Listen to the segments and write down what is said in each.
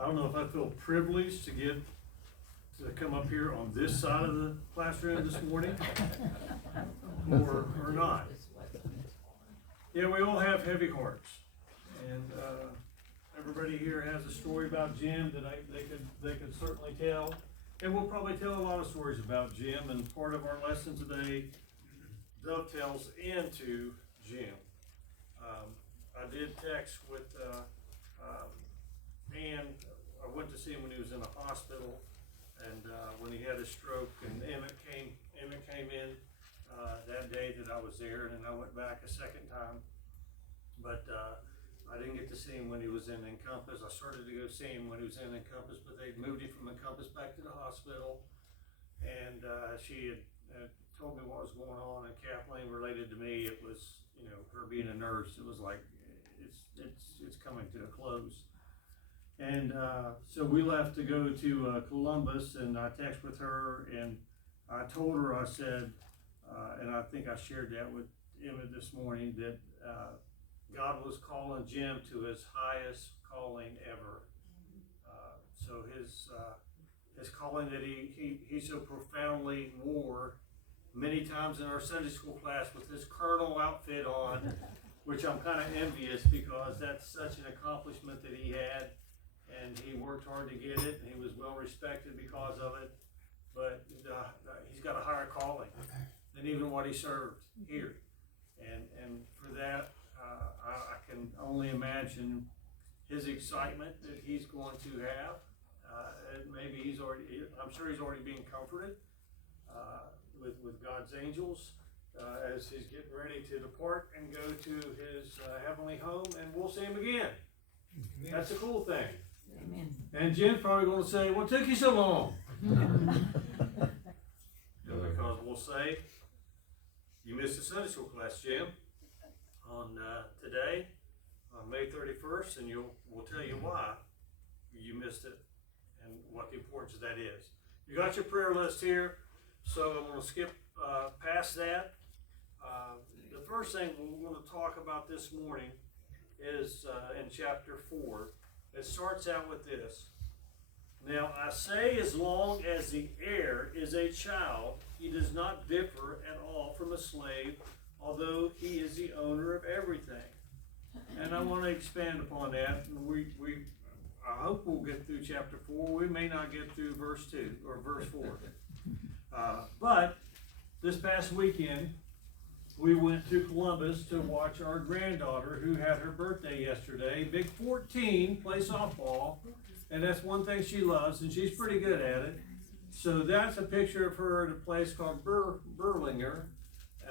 I don't know if I feel privileged to come up here on this side of the classroom this morning, or not. Yeah, we all have heavy hearts, and everybody here has a story about Jim that they could certainly tell, and we'll probably tell a lot of stories about Jim. And part of our lesson today dovetails into Jim. I did text with Ann. I went to see him when he was in the hospital, and when he had a stroke, and Emmett came in that day that I was there, and then I went back a second time, but I didn't get to see him when he was in Encompass. I started to go see him when he was in Encompass, but they moved him from Encompass back to the hospital, and she had told me what was going on, and Kathleen related to me. It was, her being a nurse, it was like, it's coming to a close. And so we left to go to Columbus, and I texted with her, and I told her, I said, and I think I shared that with Emma this morning, that God was calling Jim to his highest calling ever. So his calling that he so profoundly wore many times in our Sunday school class with his colonel outfit on, which I'm kind of envious, because that's such an accomplishment that he had, and he worked hard to get it, and he was well respected because of it. But he's got a higher calling than even what he served here, and for that I can only imagine his excitement that he's going to have. And maybe I'm sure he's already being comforted with God's angels as he's getting ready to depart and go to his heavenly home, and we'll see him again. Amen. That's a cool thing. Amen. And Jim's probably going to say, "What took you so long?" Because we'll say, "You missed the Sunday school class, Jim, on today, on May 31st, and we'll tell you why you missed it and what the importance of that is." You got your prayer list here, so I'm going to skip past that. The first thing we're going to talk about this morning is in chapter 4. It starts out with this. "Now I say, as long as the heir is a child, he does not differ at all from a slave, although he is the owner of everything." And I want to expand upon that. I hope we'll get through chapter 4. We may not get through verse 2 or verse 4. But this past weekend, we went to Columbus to watch our granddaughter, who had her birthday yesterday. Big 14, play softball, and that's one thing she loves, and she's pretty good at it. So that's a picture of her at a place called Berlinger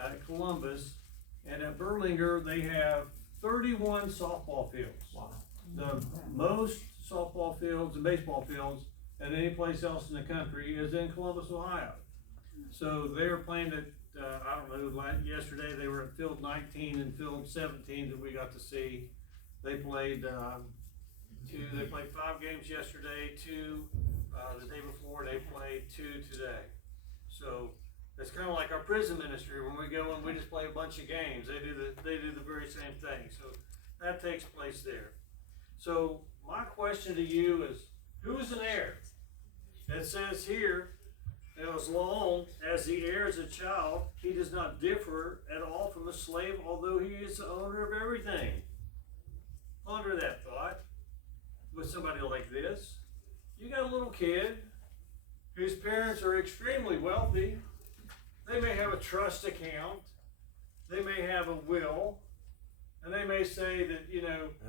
at Columbus. And at Berlinger, they have 31 softball fields. Wow. The most softball fields and baseball fields than any place else in the country is in Columbus, Ohio. So they were playing at, I don't know, like yesterday they were at field 19 and field 17 that we got to see. They played they played 5 games yesterday, 2 the day before, they played 2 today. So it's kind of like our prison ministry. When we go and we just play a bunch of games, they do the very same thing. So that takes place there. So my question to you is, who is an heir? It says here, as long as the heir is a child, he does not differ at all from a slave, although he is the owner of everything. Ponder that thought with somebody like this. You got a little kid whose parents are extremely wealthy. They may have a trust account. They may have a will. And they may say that,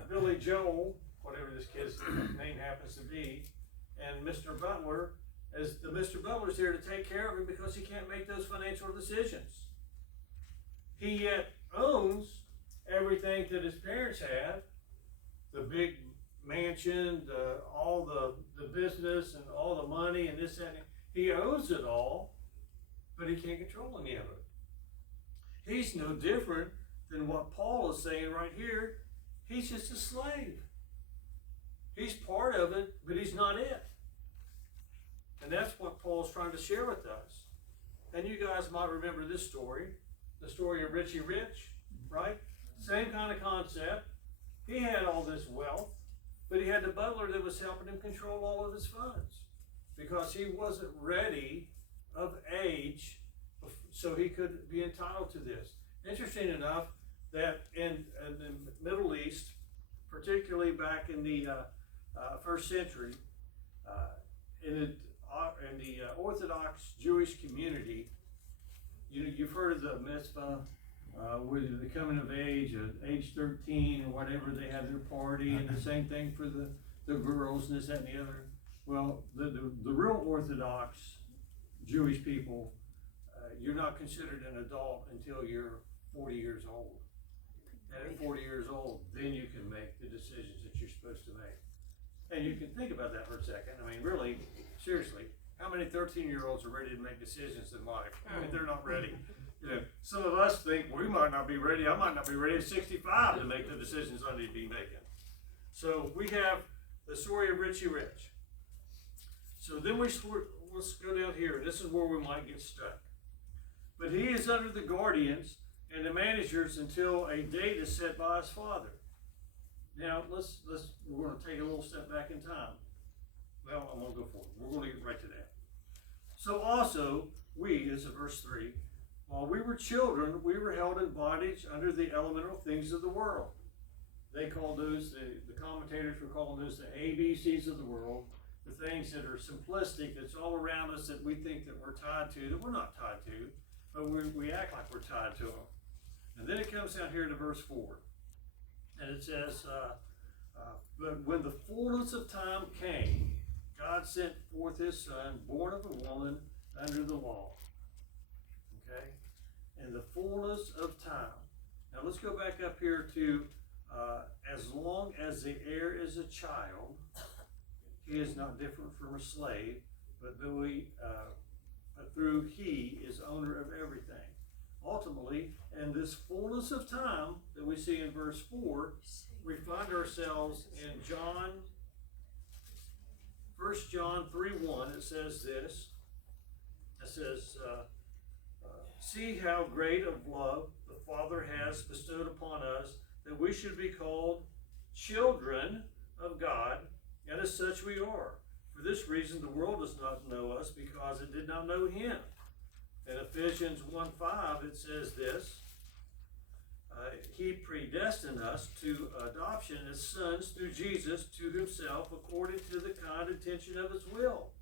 Billy Joel, whatever this kid's name happens to be, and Mr. Butler, Mr. Butler's here to take care of him because he can't make those financial decisions. He yet owns everything that his parents had, the big mansion, all the business and all the money and this and that. He owns it all, but he can't control any of it. He's no different than what Paul is saying right here. He's just a slave. He's part of it, but he's not it. And that's what Paul's trying to share with us. And you guys might remember this story, the story of Richie Rich, right? Same kind of concept. He had all this wealth. But he had the butler that was helping him control all of his funds because he wasn't ready of age so he could be entitled to this. Interesting enough that in the Middle East, particularly back in the first century, in the Orthodox Jewish community, you've heard of the mitzvah, with the coming of age, at age 13 or whatever, they have their party, and the same thing for the girls and this, that, and the other. Well, the real Orthodox Jewish people, you're not considered an adult until you're 40 years old. And at 40 years old, then you can make the decisions that you're supposed to make. And you can think about that for a second. I mean, really, seriously, how many 13-year-olds are ready to make decisions in life? I mean, they're not ready. Some of us think, we might not be ready. I might not be ready at 65 to make the decisions I need to be making. So we have the story of Richie Rich. So then let's go down here. This is where we might get stuck. But he is under the guardians and the managers until a date is set by his father. Now we're going to take a little step back in time. Well, I'm going to go forward. We're going to get right to that. So also we, this is verse 3, while we were children, we were held in bondage under the elemental things of the world. They call those, the commentators were calling those the ABCs of the world, the things that are simplistic, that's all around us that we think that we're tied to, that we're not tied to, but we act like we're tied to them. And then it comes down here to verse 4. And it says, but when the fullness of time came, God sent forth his son, born of a woman, under the law. Okay? And the fullness of time. Now let's go back up here to, as long as the heir is a child, he is not different from a slave, but through he is owner of everything. Ultimately, in this fullness of time that we see in verse 4, we find ourselves in 1 John 3:1. It says this. It says, see how great of love the Father has bestowed upon us, that we should be called children of God, and as such we are. For this reason the world does not know us, because it did not know him. In Ephesians 1:5 it says this, he predestined us to adoption as sons through Jesus to himself, according to the kind intention of his will.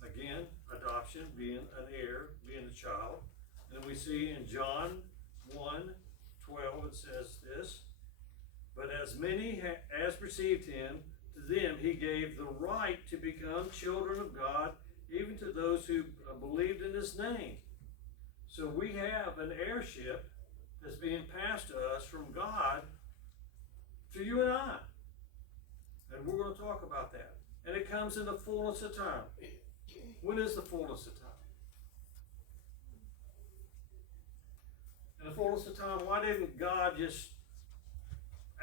Again, adoption, being an heir, being a child. And we see in John 1:12 it says this, but as many as received him, to them he gave the right to become children of God, even to those who believed in his name. So we have an heirship that's being passed to us from God to you and I. And we're going to talk about that. And it comes in the fullness of time. When is the fullness of time? In the fullness of time, why didn't God just,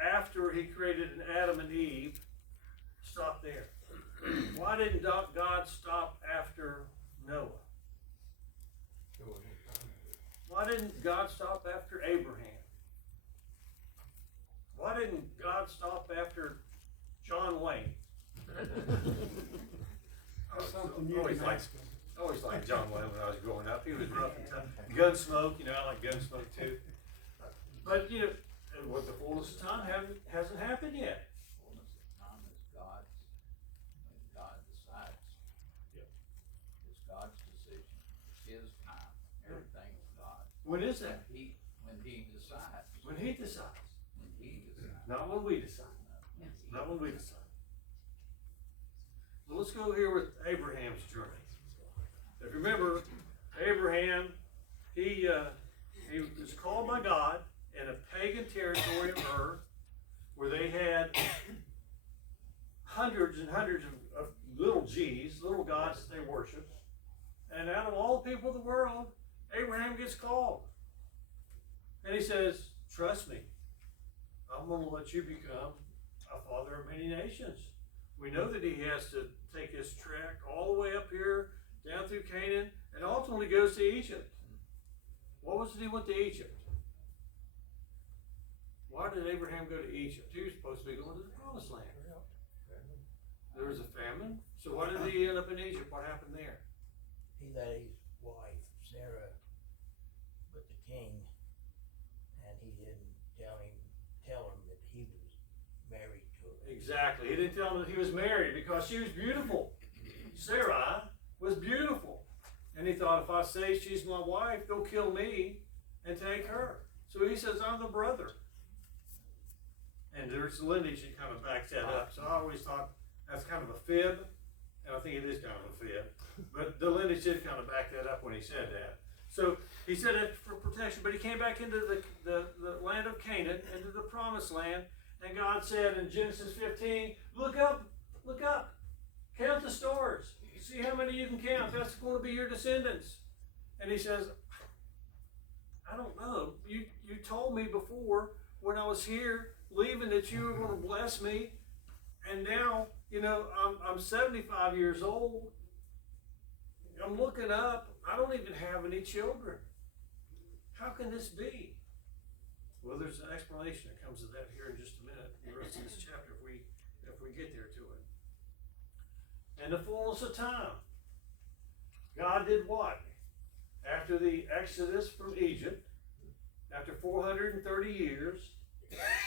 after he created an Adam and Eve, stop there? Why didn't God stop after Noah? Why didn't God stop after Abraham? Why didn't God stop after John Wayne? I always liked John Wayne when I was growing up. He was rough and tough. Gunsmoke, I like Gunsmoke too. But what the fullness of time hasn't happened yet. Fullness of time is God's. When God decides, it's God's decision. It's his time. Everything is God. When is that? When he decides. When he decides. When he decides. Not when we decide. No, Not when we decide. Well, let's go here with Abraham's journey. If you remember, Abraham, he was called by God in a pagan territory of Ur, where they had hundreds and hundreds of little G's, little gods that they worshiped. And out of all the people of the world, Abraham gets called. And he says, trust me, I'm going to let you become a father of many nations. We know that he has to take his trek all the way up here, down through Canaan, and ultimately goes to Egypt. What was it he went to Egypt? Why did Abraham go to Egypt? He was supposed to be going to the promised land. famine. So why did he end up in Egypt? What happened there? He let his wife, Sarah, with the king, and he didn't tell him that he was married to her. Exactly. He didn't tell him that he was married because she was beautiful. Sarai was beautiful. And he thought, if I say she's my wife, they'll kill me and take her. So he says, I'm the brother. And there's lineage that kind of backs that up. So I always thought that's kind of a fib. And I think it is kind of a fib. But the lineage did kind of back that up when he said that. So he said it for protection, but he came back into the land of Canaan, into the promised land. And God said in Genesis 15, look up, count the stars. See how many you can count. That's going to be your descendants. And he says, I don't know. You told me before when I was here leaving that you were going to bless me. And now, I'm 75 years old. I'm looking up. I don't even have any children. How can this be? Well, there's an explanation that comes to that here in just a minute. The rest of this chapter, if we get there to it. In the fullness of time, God did what? After the Exodus from Egypt, after 430 years,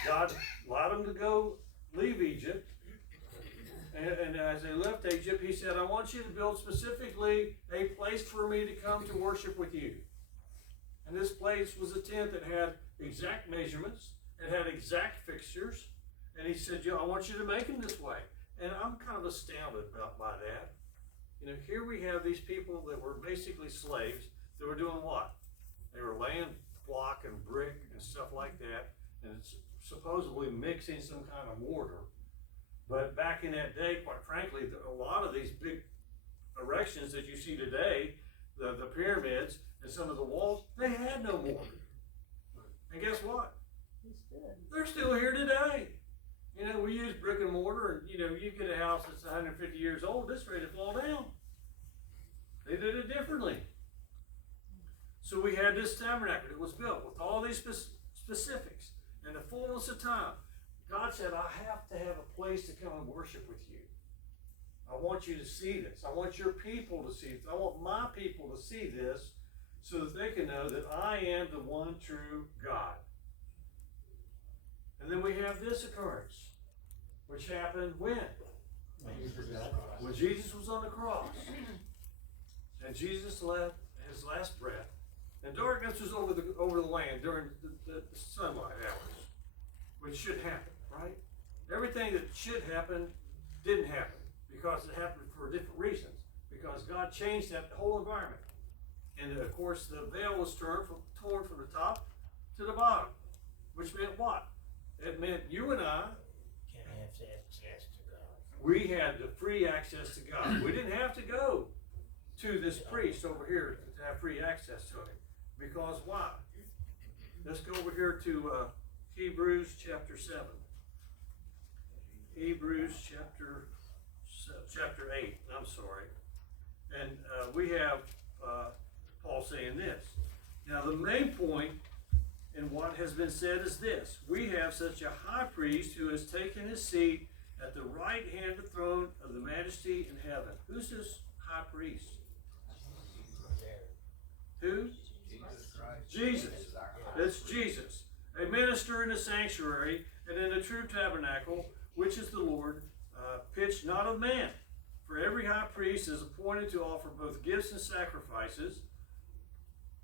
God allowed them to go leave Egypt. And as they left Egypt, he said, I want you to build specifically a place for me to come to worship with you. And this place was a tent that had exact measurements. It had exact fixtures. And he said, I want you to make them this way. And I'm kind of astounded by that. Here we have these people that were basically slaves that were doing what? They were laying block and brick and stuff like that, and it's supposedly mixing some kind of mortar. But back in that day, quite frankly, a lot of these big erections that you see today, the pyramids and some of the walls, they had no mortar. And guess what? They're still here today. We use brick and mortar, and you get a house that's 150 years old, it's ready to fall down. They did it differently. So we had this tabernacle that was built with all these specifics. In the fullness of time, God said, I have to have a place to come and worship with you. I want you to see this. I want your people to see this. I want my people to see this so that they can know that I am the one true God. And then we have this occurrence, which happened when? When Jesus was on the cross. And Jesus left his last breath. And darkness was over the land during the sunlight hours, which should happen, right? Everything that should happen didn't happen because it happened for different reasons. Because God changed that whole environment. And of course, the veil was torn from the top to the bottom, which meant what? It meant you and I Can't have access to God. We had the free access to God. We didn't have to go to this priest over here to have free access to him. Because why? Let's go over here to Hebrews chapter 7. Hebrews chapter 8. I'm sorry. And we have Paul saying this. Now the main point in what has been said is this. We have such a high priest who has taken his seat at the right hand of the throne of the majesty in heaven. Who's this high priest? Who? Jesus Christ. Jesus. It's Jesus. A minister in the sanctuary and in the true tabernacle, which is the Lord, pitched not of man. For every high priest is appointed to offer both gifts and sacrifices.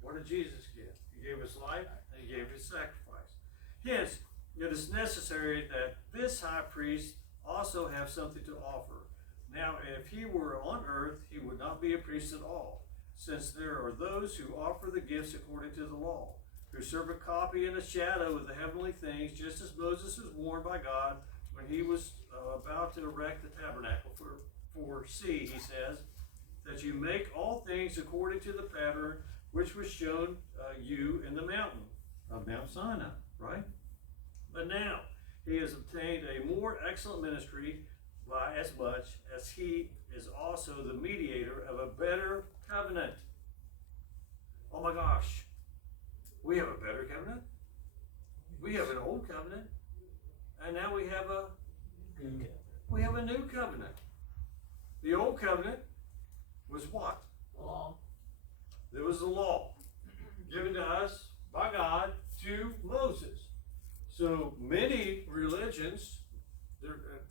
What did Jesus give? He gave his life and he gave his sacrifice. Hence, it is necessary that this high priest also have something to offer. Now, if he were on earth, he would not be a priest at all, since there are those who offer the gifts according to the law, who serve a copy and a shadow of the heavenly things, just as Moses was warned by God when he was about to erect the tabernacle. For see, he says, that you make all things according to the pattern which was shown you in the mountain of Mount Sinai, right? But now he has obtained a more excellent ministry by as much as he is also the mediator of a better covenant. Oh my gosh, we have a better covenant. We have an old covenant, and now we have a new covenant. The old covenant was what? Law. There was the law given to us by God to Moses. So many religions, there are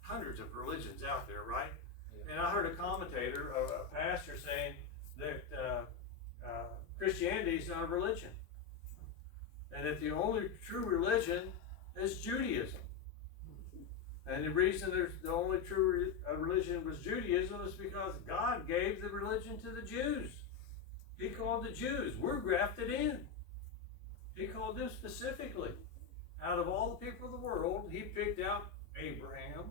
hundreds of religions out there, right? Yeah. And I heard a commentator, a pastor saying that Christianity is not a religion. And that the only true religion is Judaism. And the reason the only true religion was Judaism is because God gave the religion to the Jews. He called the Jews. We're grafted in. He called them specifically. Out of all the people of the world, he picked out Abraham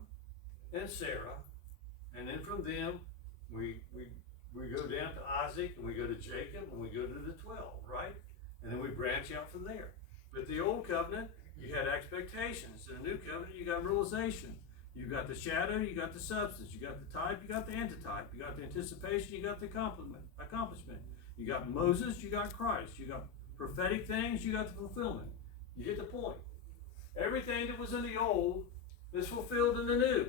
and Sarah. And then from them, we go down to Isaac, and we go to Jacob, and we go to the 12, right? And then we branch out from there. But the old covenant, you had expectations. In the new covenant, you got realization. You got the shadow, you got the substance. You got the type, you got the antitype. You got the anticipation, you got the accomplishment. You got Moses, you got Christ. You got prophetic things, you got the fulfillment. You get the point. Everything that was in the old is fulfilled in the new.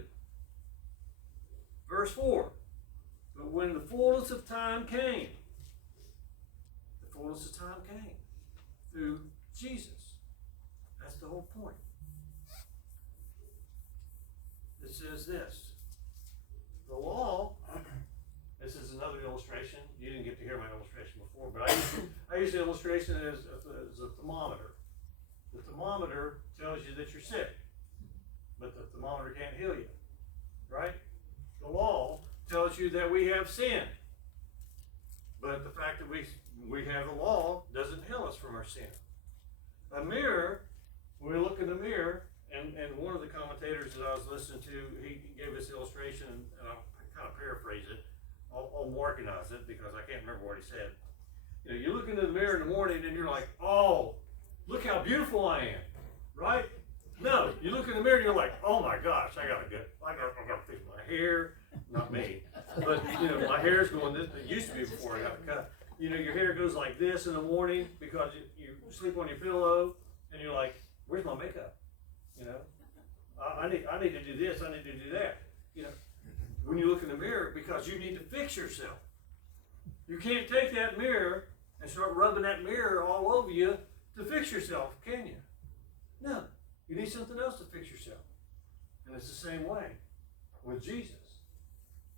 Verse 4. But when the fullness of time came, the fullness of time came through Jesus. That's the whole point. It says this. The law, this is another illustration. You didn't get to hear my illustration before, but I use the illustration as a thermometer. The thermometer tells you that you're sick, but the thermometer can't heal you, right? The law tells you that we have sin, but the fact that we have the law doesn't heal us from our sin. A mirror, when we look in the mirror, and one of the commentators that I was listening to, he gave this illustration, and I'll kind of paraphrase it. I'll Morganize it because I can't remember what he said. You know, you look into the mirror in the morning and you're like, oh, look how beautiful I am, right? No, you look in the mirror and you're like, oh my gosh, I gotta fix my hair. Not me, but you know, my hair's going this. It used to be before I got the cut. You know, your hair goes like this in the morning because you sleep on your pillow, and you're like, where's my makeup? You know, I need to do this. I need to do that. You know, when you look in the mirror, because you need to fix yourself. You can't take that mirror and start rubbing that mirror all over you to fix yourself, can you? No, you need something else to fix yourself. And it's the same way with Jesus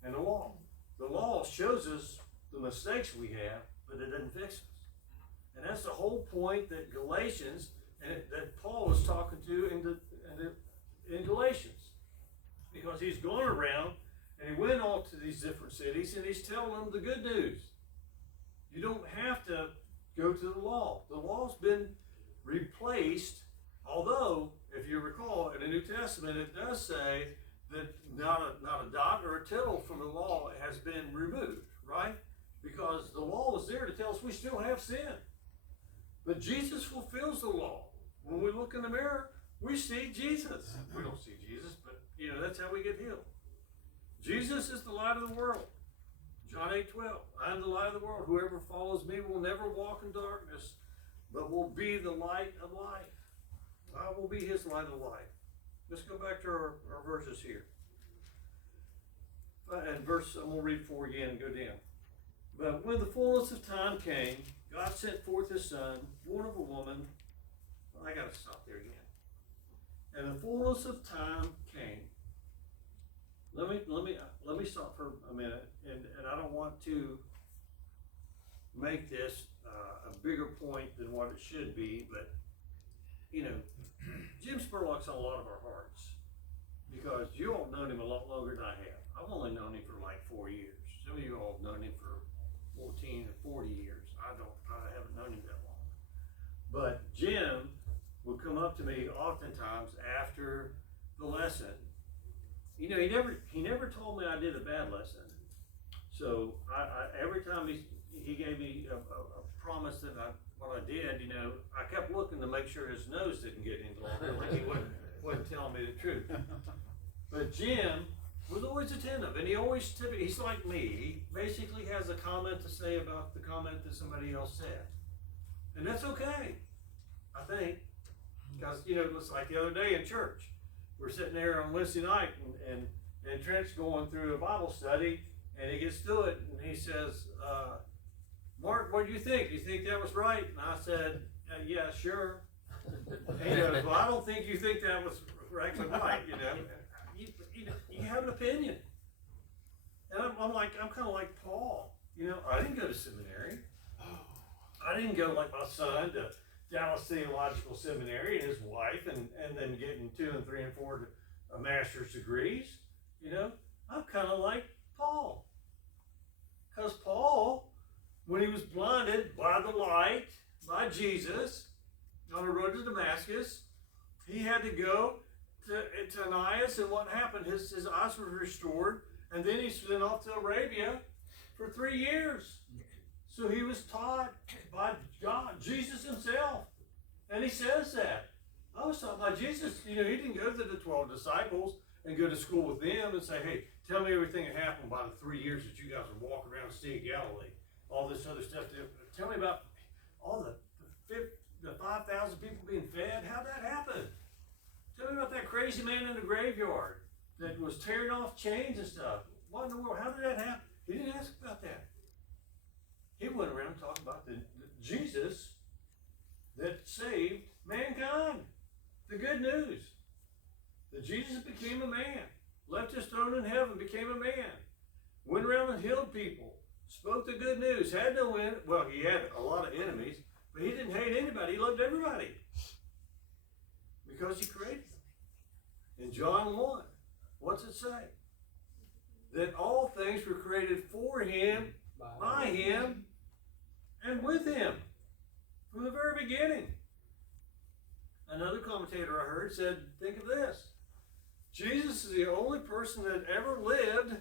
and the law. The law shows us the mistakes we have, but it doesn't fix us. And that's the whole point that Galatians, and that Paul is talking to in Galatians. Because he's going around, and he went all to these different cities, and he's telling them the good news. You don't have to go to the law. The law's been replaced, although, if you recall, in the New Testament, it does say that not a dot or a tittle from the law has been removed, right? Because the law was there to tell us we still have sin. But Jesus fulfills the law. When we look in the mirror, we see Jesus. We don't see Jesus, but you know, that's how we get healed. Jesus is the light of the world. John 8:12. I am the light of the world. Whoever follows me will never walk in darkness, but will be the light of life. I will be his light of life. Let's go back to our verses here. And I'm going to read 4 again and go down. But when the fullness of time came, God sent forth his son, born of a woman. Well, I got to stop there again. And the fullness of time came. Let me stop for a minute, and I don't want to make this a bigger point than what it should be, but you know, Jim Spurlock's on a lot of our hearts because you all have known him a lot longer than I have. I've only known him for like 4 years. Some of you all have known him for 14 or 40 years. I haven't known him that long. But Jim would come up to me oftentimes after the lesson. You know, he never told me I did a bad lesson. So every time he gave me a promise that what I did, you know, I kept looking to make sure his nose didn't get any longer, like he wasn't telling me the truth. But Jim was always attentive, and he's like me. He basically has a comment to say about the comment that somebody else said. And that's okay, I think. Because, you know, it was like the other day in church. We're sitting there on Wednesday night, and and Trent's going through a Bible study, and he gets to it, and he says, Mark, what do you think? Do you think that was right? And I said, yeah, sure. And he goes, well, I don't think you think that was actually right, you know. You have an opinion. And I'm kind of like Paul. You know, I didn't go to seminary. I didn't go like my son to Dallas Theological Seminary and his wife and then getting 2 and 3 and 4 master's degrees. You know, I'm kind of like Paul. Because Paul, when he was blinded by the light, by Jesus, on the road to Damascus, he had to go to Ananias, and what happened? His eyes were restored, and then he sent off to Arabia for 3 years. So he was taught by God, Jesus himself. And he says that. I was taught by Jesus. You know, he didn't go to the 12 disciples and go to school with them and say, hey, tell me everything that happened by the 3 years that you guys were walking around the Sea of Galilee. All this other stuff. Tell me about all the 5,000 people being fed. How'd that happen? Tell me about that crazy man in the graveyard that was tearing off chains and stuff. What in the world? How did that happen? He didn't ask about that. He went around talking about the Jesus that saved mankind. The good news. That Jesus became a man. Left his throne in heaven, became a man. Went around and healed people. Spoke the good news. Had no end. Well, he had a lot of enemies, but he didn't hate anybody. He loved everybody. Because he created them. In John 1, what's it say? That all things were created for him, by him, and with him. From the very beginning. Another commentator I heard said, think of this. Jesus is the only person that ever lived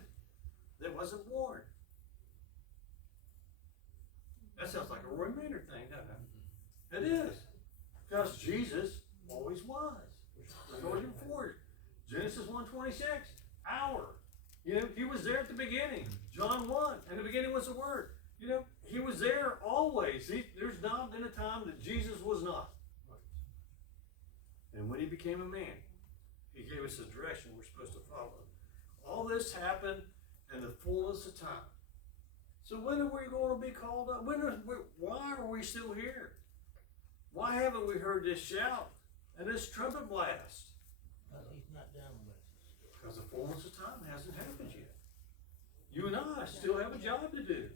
that wasn't born. That sounds like a Roy Maynard thing, doesn't it? It is. Because Jesus always was. Before Genesis 1:26, hour. You know, he was there at the beginning. John 1, and the beginning was the Word. You know, he was there always. There's not been a time that Jesus was not. And when he became a man, he gave us a direction we're supposed to follow. All this happened in the fullness of time. So when are we going to be called up? Why are we still here? Why haven't we heard this shout and this trumpet blast? Well, he's not done with us. Because the fullness of time hasn't happened yet. You and I still have a job to do.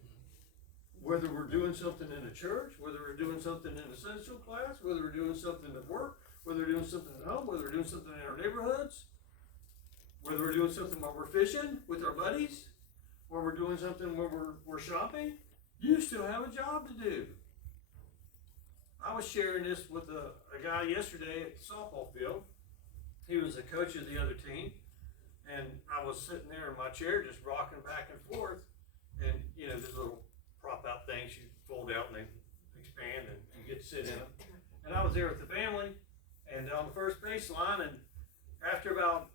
Whether we're doing something in a church, whether we're doing something in a Sunday school class, whether we're doing something at work, whether we're doing something at home, whether we're doing something in our neighborhoods, whether we're doing something while we're fishing with our buddies, or we're doing something when we're shopping, you still have a job to do. I was sharing this with a guy yesterday at the softball field. He was a coach of the other team, and I was sitting there in my chair just rocking back and forth, and you know, these little prop out things you fold out and they expand and you get to sit in them. And I was there with the family and on the first baseline, and after about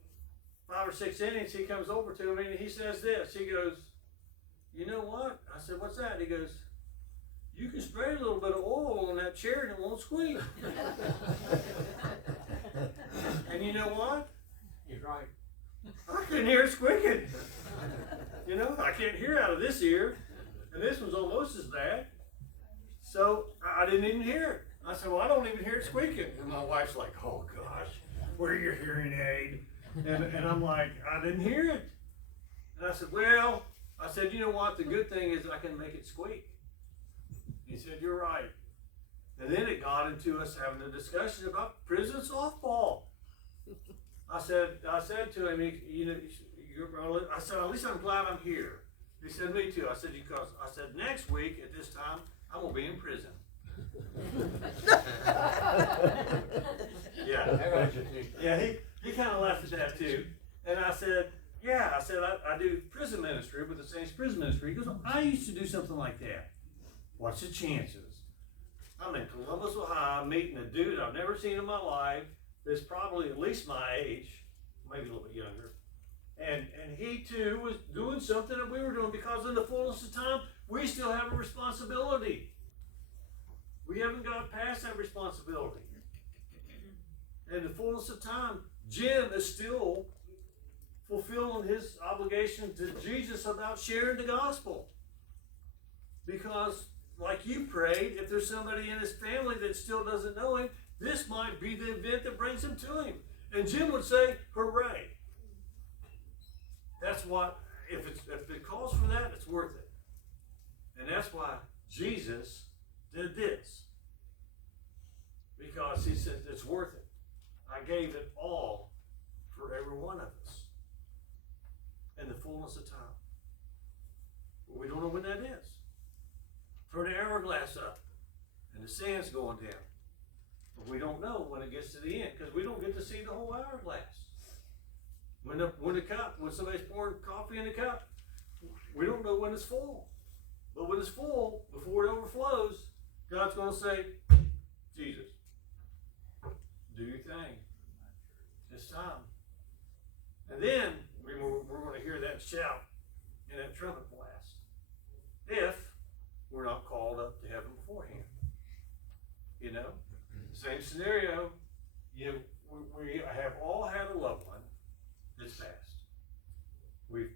5 or 6 innings, he comes over to me and he says this. He goes, you know what? I said, what's that? He goes, you can spray a little bit of oil on that chair and it won't squeak. And you know what? He's right. I couldn't hear it squeaking. You know, I can't hear out of this ear. And this one's almost as bad. So I didn't even hear it. I said, well, I don't even hear it squeaking. And my wife's like, oh gosh, where's your hearing aid? And I'm like, I didn't hear it. And I said, well, I said, you know what? The good thing is I can make it squeak. He said, you're right. And then it got into us having a discussion about prison softball. I said to him, I said, at least I'm glad I'm here. He said, me too. I said, because I said, next week at this time, I'm going to be in prison. Yeah, he kind of laughed at that too. And I said, yeah, I do prison ministry with the Saints Prison Ministry. He goes, I used to do something like that. What's the chances? I'm in Columbus, Ohio, meeting a dude I've never seen in my life that's probably at least my age, maybe a little bit younger. And he too was doing something that we were doing, because in the fullness of time, we still have a responsibility. We haven't got past that responsibility. In the fullness of time, Jim is still fulfilling his obligation to Jesus about sharing the gospel. Because, like you prayed, if there's somebody in his family that still doesn't know him, this might be the event that brings him to him. And Jim would say, hooray. That's what, if it calls for that, it's worth it. And that's why Jesus did this. Because he said, it's worth it. I gave it all for every one of us in the fullness of time. But we don't know when that is. Turn the hourglass up and the sand's going down. But we don't know when it gets to the end because we don't get to see the whole hourglass. When somebody's pouring coffee in the cup, we don't know when it's full. But when it's full, before it overflows, God's going to say, Jesus, do your thing. It's time. And then we're going to hear that shout and that trumpet blast. If we're not called up to heaven beforehand. You know? Same scenario. You know, we have all had a loved one that's passed. We've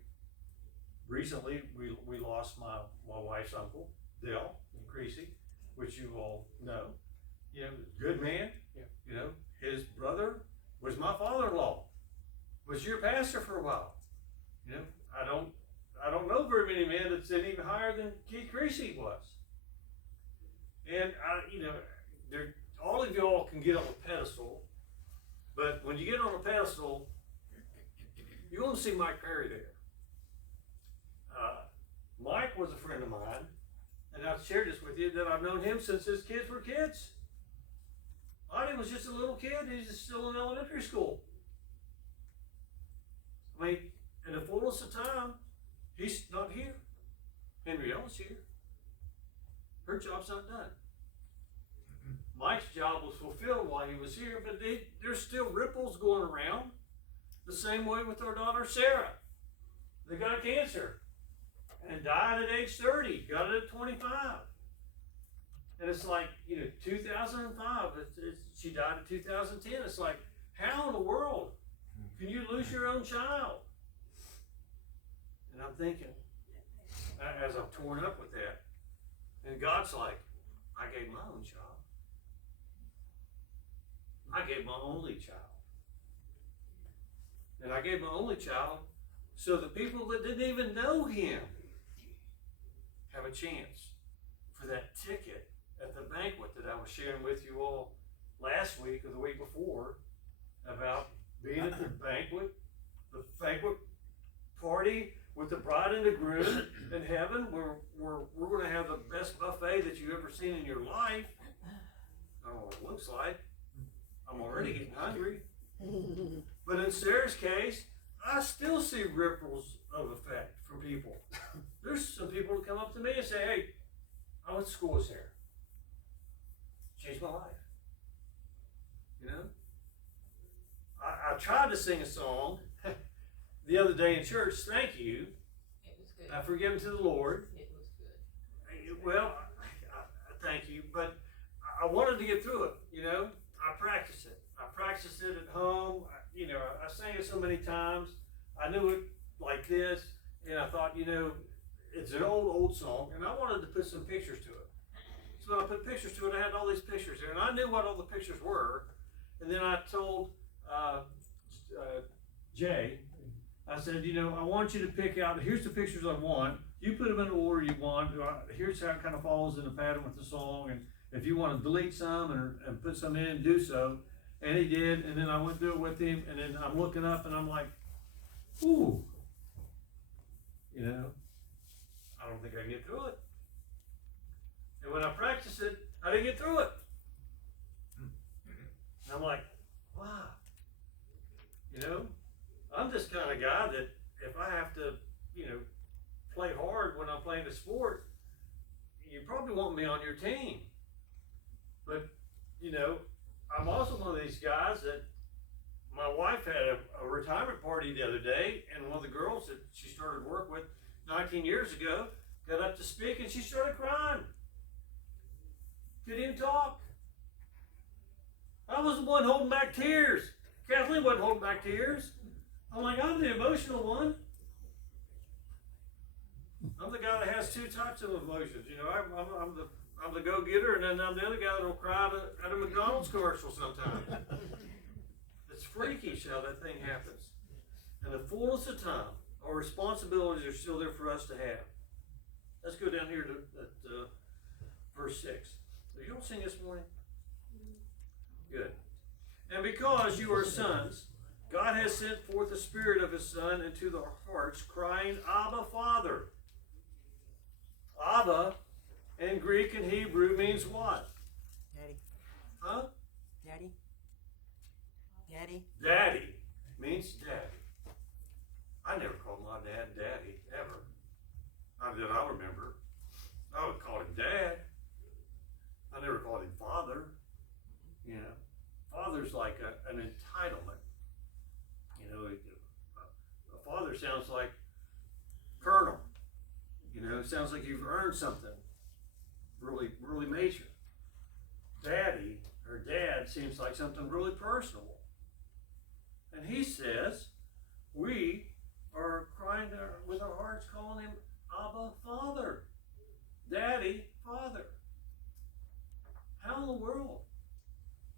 recently we lost my wife's uncle, Dale and Creasy, which you all know. You know, good man. Yeah. You know, his brother was my father-in-law. Was your pastor for a while. You know, I don't know very many men that's even higher than Keith Creasy was. And all of y'all can get on a pedestal, but when you get on a pedestal, you're going to see Mike Perry there. Mike was a friend of mine, and I've shared this with you, that I've known him since his kids were kids. Lonnie was just a little kid. He's still in elementary school. I mean, in the fullness of time, he's not here. Henrietta's here. Her job's not done. Mike's job was fulfilled while he was here, but there's still ripples going around. The same way with our daughter Sarah. They got cancer and died at age 30, got it at 25. And it's like, 2005, she died in 2010. It's like, how in the world can you lose your own child? And I'm thinking, as I'm torn up with that, and God's like, I gave my own child. I gave my only child. And I gave my only child so the people that didn't even know him have a chance for that ticket at the banquet that I was sharing with you all last week or the week before about being at the banquet party with the bride and the groom in heaven. We're going to have the best buffet that you've ever seen in your life. I don't know what it looks like. I'm already getting hungry. But in Sarah's case, I still see ripples of effect from people. There's some people who come up to me and say, hey, I went to school with Sarah. Changed my life. I tried to sing a song the other day in church, thank you. It was good. I forgive him to the Lord. It was good. Well, I thank you, but I wanted to get through it, I practiced it. I practiced it at home. I sang it so many times. I knew it like this, and I thought, it's an old song, and I wanted to put some pictures to it. So when I put pictures to it, I had all these pictures there, and I knew what all the pictures were. And then I told Jay, I said, I want you to pick out, here's the pictures I want. You put them in the order you want. Here's how it kind of follows in the pattern with the song. And if you want to delete some and put some in, do so. And he did. And then I went through it with him. And then I'm looking up and I'm like, ooh. I don't think I can get through it. And when I practiced it, I didn't get through it. And I'm like, wow. I'm this kind of guy that if I have to, play hard when I'm playing a sport, you probably want me on your team. But, I'm also one of these guys that my wife had a retirement party the other day, and one of the girls that she started work with 19 years ago got up to speak and she started crying. Couldn't even talk. I was the one holding back tears. Kathleen wasn't holding back tears. I'm like, I'm the emotional one. I'm the guy that has two types of emotions. You know, I'm the go-getter, and then I'm the other guy that'll cry at a McDonald's commercial sometimes. It's freakish how that thing happens. And the fullness of time, our responsibilities are still there for us to have. Let's go down here to verse 6. Are you all sing this morning? Good. And because you are sons, God has sent forth the Spirit of His Son into their hearts, crying, Abba, Father. Abba, in Greek and Hebrew, means what? Daddy. Huh? Daddy. Daddy. Daddy means daddy. I never called my dad daddy, ever. Not that I remember. I would call him dad. I never called him father. You know, father's like an entitlement. You know, a father sounds like colonel. You know, it sounds like you've earned something really, really major. Daddy or dad seems like something really personal. And he says, we are crying with our hearts, calling him Abba, Father. Daddy, Father. How in the world?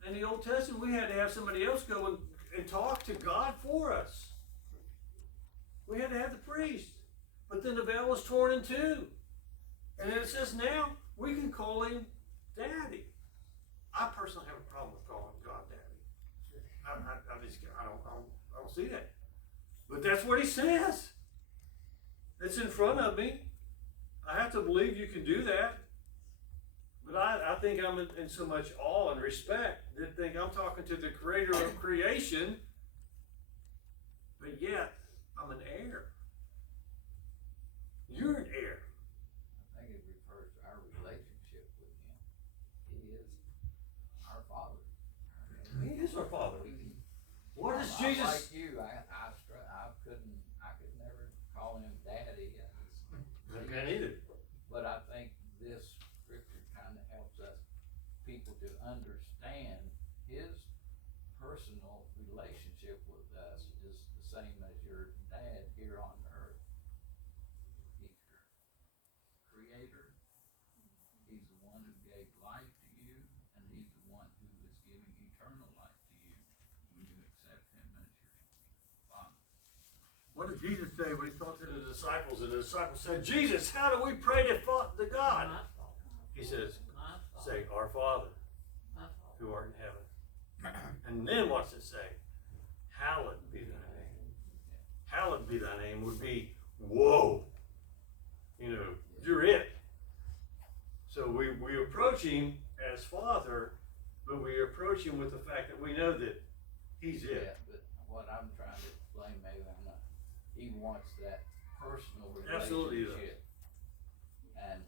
In the Old Testament, we had to have somebody else go and talk to God for us. We had to have the priest. But then the veil was torn in two. And then it says now we can call him Daddy. I personally have a problem with calling God Daddy. I don't see that. But that's what he says. It's in front of me. I have to believe you can do that. But I think I'm in so much awe and respect that think I'm talking to the creator of creation, but yet I'm an heir. You're an heir. I think it refers to our relationship with Him. He is our Father. He is our Father. What is I'm Jesus? like you, I could never call Him Daddy. I can't either. But I think this scripture kind of helps us, people, to understand His personal relationship with us is the same as your dad here on earth. He's your creator. He's the one who gave life to you, and He's the one who is giving eternal life to you when you accept Him as your Father. What did Jesus say when he talked to the disciples? And the disciples said, Jesus, how do we pray to God? He says, say, our Father, who art in heaven. And then what's it say? Hallowed be thy name. Hallowed be thy name would be, whoa. You know, you're it. So we approach him as Father, but we approach him with the fact that we know that he's it. Yeah, but what I'm trying to explain, maybe I'm not, he wants that personal relationship. Absolutely he does. And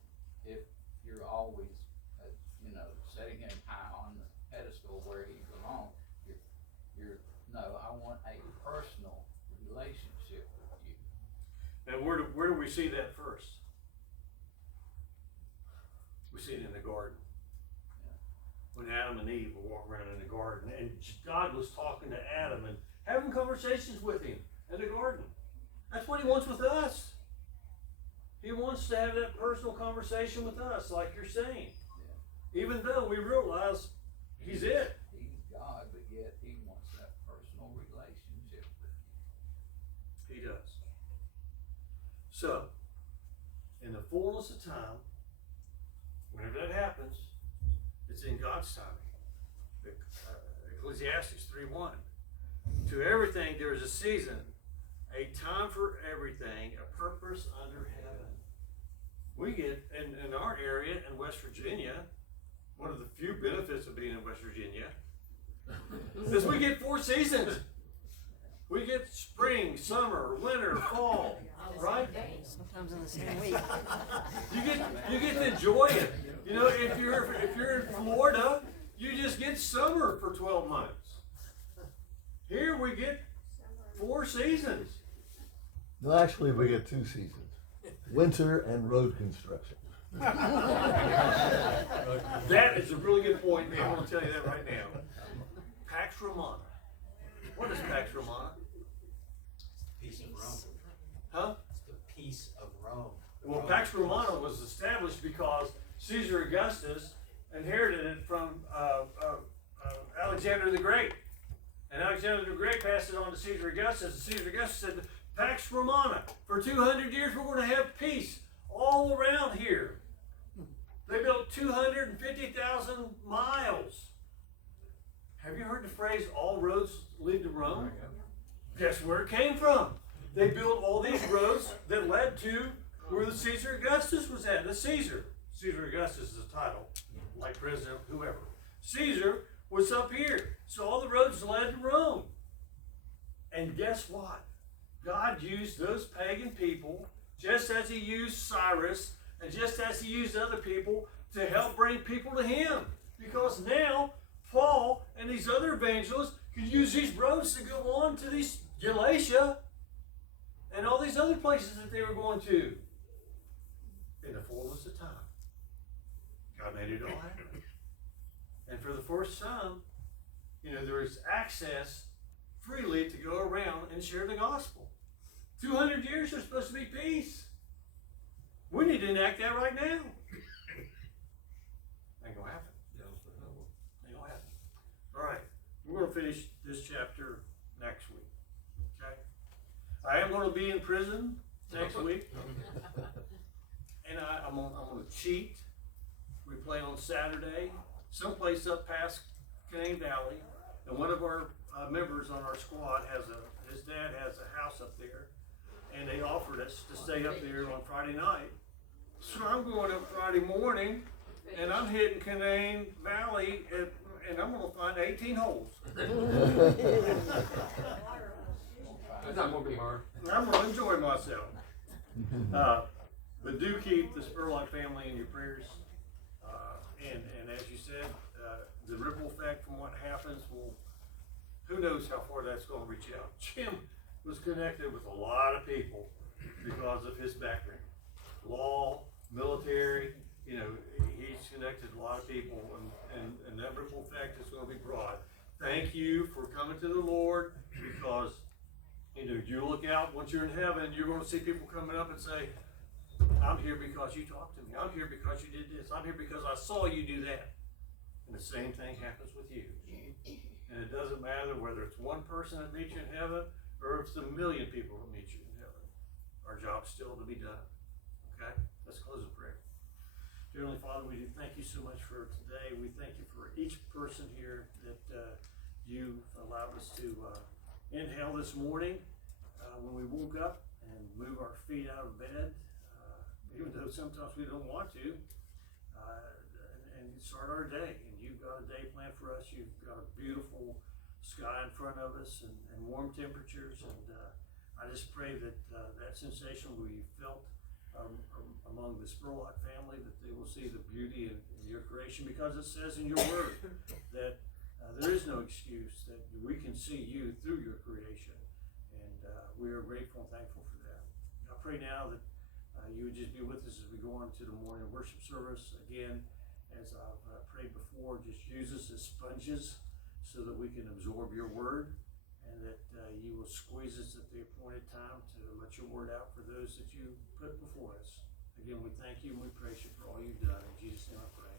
if you're always, setting him high on the pedestal where he belongs, I want a personal relationship with you. And where do we see that first? We see it in the garden. Yeah. When Adam and Eve were walking around in the garden, and God was talking to Adam and having conversations with him in the garden. That's what he wants with us. He wants to have that personal conversation with us, like you're saying. Yeah. Even though we realize he's it. He's God, but yet he wants that personal relationship with you. He does. So, in the fullness of time, whenever that happens, it's in God's timing. Ecclesiastes 3:1. To everything there is a season, a time for everything, a purpose under heaven. We get, in our area in West Virginia, one of the few benefits of being in West Virginia, is we get 4 seasons. We get spring, summer, winter, fall, right? Sometimes in the same week. You get to enjoy it. You know, if you're in Florida, you just get summer for 12 months. Here we get 4 seasons. No, actually we get 2 seasons. Winter and road construction. That is a really good point. I'm going to tell you that right now. Pax Romana. What is Pax Romana? Huh? It's the peace of Rome. Well, Pax Romana was established because Caesar Augustus inherited it from Alexander the Great. And Alexander the Great passed it on to Caesar Augustus, and Caesar Augustus said, Pax Romana, for 200 years we're going to have peace all around here. They built 250,000 miles. Have you heard the phrase, all roads lead to Rome? Guess where it came from? They built all these roads that led to where the Caesar Augustus was at. The Caesar Augustus is a title, like President, whoever. Caesar was up here. So all the roads led to Rome. And guess what? God used those pagan people, just as he used Cyrus, and just as he used other people, to help bring people to him. Because now, Paul and these other evangelists could use these roads to go on to these Galatia and all these other places that they were going to. In the fullness of time, God made it all happen. And for the first time, there is access freely to go around and share the gospel. 200 years there's supposed to be peace. We need to enact that right now. Ain't gonna happen. Ain't gonna happen. All right, we're gonna finish this chapter next week. Okay? I am gonna be in prison next week. And I'm gonna cheat. We play on Saturday, someplace up past Canaan Valley, and one of our members on our squad his dad has a house up there, and they offered us to stay up there on Friday night. So I'm going up Friday morning, and I'm hitting Canaan Valley, and I'm gonna find 18 holes. It's not gonna be hard. I'm gonna enjoy myself. But do keep the Spurlock family in your prayers. And as you said, the ripple effect from what happens who knows how far that's going to reach out. Jim was connected with a lot of people because of his background. Law, military, he's connected with a lot of people, and that ripple effect is going to be broad. Thank you for coming to the Lord, because you look out once you're in heaven, you're going to see people coming up and say, I'm here because you talked to me. I'm here because you did this. I'm here because I saw you do that. And the same thing happens with you. And it doesn't matter whether it's one person that meets you in heaven or if it's 1 million people that meet you in heaven. Our job's still to be done. Okay? Let's close in prayer. Dear Heavenly Father, we do thank you so much for today. We thank you for each person here that you allowed us to inhale this morning when we woke up and move our feet out of bed. Even though sometimes we don't want to, and start our day. And you've got a day planned for us. You've got a beautiful sky in front of us and warm temperatures. And I just pray that that sensation we felt among the Spurlock family, that they will see the beauty in your creation, because it says in your word that there is no excuse, that we can see you through your creation. And we are grateful and thankful for that. I pray now that you would just be with us as we go on to the morning worship service. Again, as I've prayed before, just use us as sponges so that we can absorb your word, and that you will squeeze us at the appointed time to let your word out for those that you put before us. Again, we thank you and we praise you for all you've done. In Jesus' name I pray.